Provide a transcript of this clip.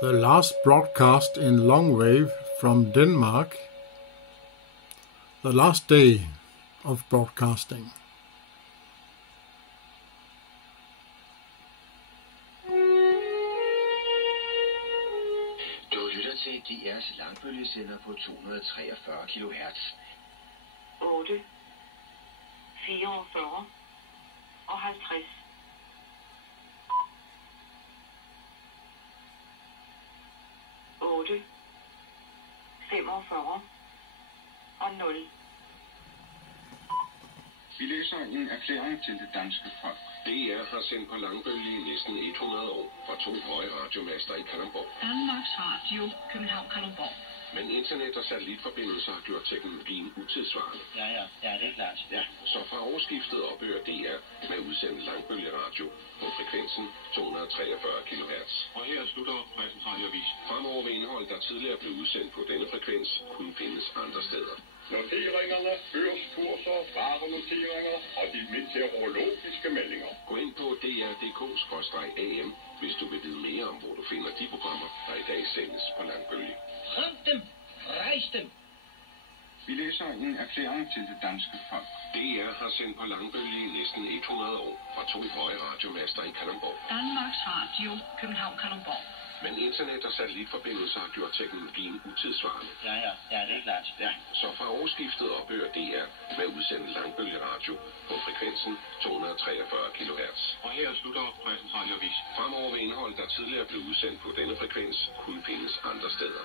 The last broadcast in long wave from Denmark. The last day of broadcasting. Du lytter til DR's langbølgesender på 243 kHz. 8, 44 og 50. 8, 45 og 0. Vi læser en erklæring til det danske folk. DR har sendt på langbølge i næsten 100 år fra 2 høje radiomaster i Kalundborg. Danmarks Radio, København, Kalundborg. Men internet- og satellitforbindelser har gjort teknologien utidssvarende. Ja, det er klart. Ja, så fra årsskiftet ophører DR med udsendt langbølgeradio på frekvensen 243 kHz. Og her slutter præsentradioavis. Fremover vil indhold, der tidligere blev udsendt på denne frekvens, kunne findes andre steder. Noteringerne, børskurser, varenoteringer og de meteorologiske meldinger. Gå ind på dr.dk/am, hvis du vil vide mere om, hvor du finder de programmer, der i dag sendes på langbølge. Ram dem! Rejs dem! Vi læser en erklæring til det danske folk. DR har sendt på langbølge i næsten 100 år fra 2 høje radiomaster i Kalundborg. Danmarks Radio, København, Kalundborg. Men internet- og satellitforbindelser har gjort teknologien utidssvarende. Ja, det er klart. Ja, så fra årsskiftet ophører DR med udsendt langbølgeradio på frekvensen 243 kHz. Og her slutter præsentradioavis. Fremover vil indhold, der tidligere blev udsendt på denne frekvens, kunne findes andre steder.